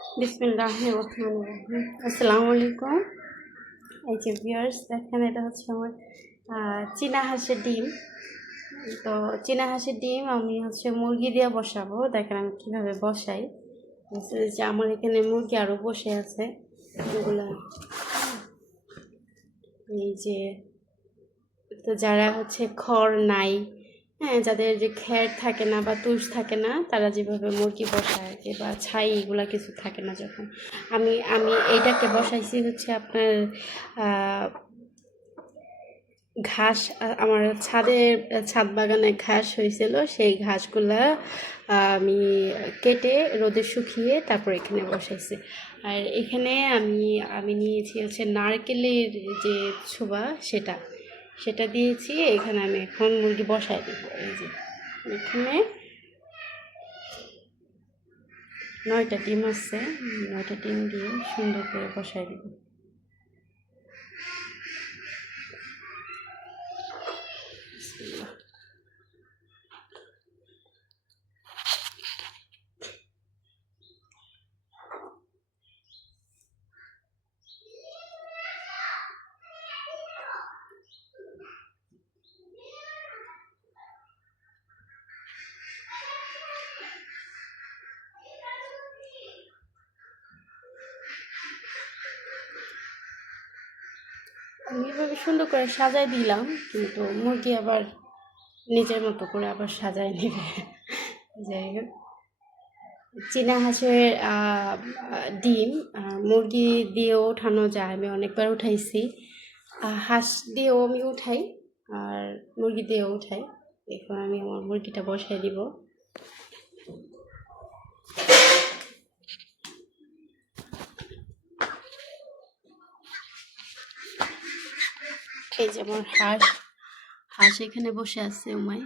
বিসমিল্লাহ আসসালামু আলাইকুম এই যে ভিউয়ার্স দেখেন এটা হচ্ছে আমার চীনা হাঁসের ডিম। তো চীনা হাঁসের ডিম আমি হচ্ছে মুরগি দিয়ে বসাবো। দেখেন আমি কীভাবে বসাই। যে আমার এখানে মুরগি আরও বসে আছে। এগুলা। এই যে, তো যারা হচ্ছে খড় নাই হ্যাঁ যাদের যে খ্যার থাকে না বা তুষ থাকে না, তারা যেভাবে মুরগি বসায় আর কি বা ছাই এগুলা কিছু থাকে না যখন। আমি আমি এইটাকে বসাইছি হচ্ছে আপনার ঘাস আমার ছাদের ছাদ বাগানে ঘাস হয়েছিল, সেই ঘাসগুলা আমি কেটে রোদে শুকিয়ে তারপর এখানে বসাইছি। আর এখানে আমি আমি নিয়েছি হচ্ছে নারকেলের যে ছোবা সেটা। সেটা দিয়েছি, এখানে আমি এখন মুরগি বসাই দিব, এই যে। এখানে নয়টা ডিম আছে, নয়টা ডিম দিয়ে সুন্দর করে বসাই দিব। এভাবে সুন্দর করে সাজাই দিলাম, কিন্তু মুরগি আবার নিজের মতো করে আবার সাজায় নেবে। যাই হোক। চীনা হাঁসের ডিম মুরগি দিয়েও ওঠানো যায়। আমি অনেকবার উঠাইছি। হাঁস দিয়েও আমি উঠাই, আর মুরগি দিয়েও উঠাই। এখন আমি আমার মুরগিটা বসাই দিব। এই যেমন হাঁস হাঁস এখানে বসে আছে উমায়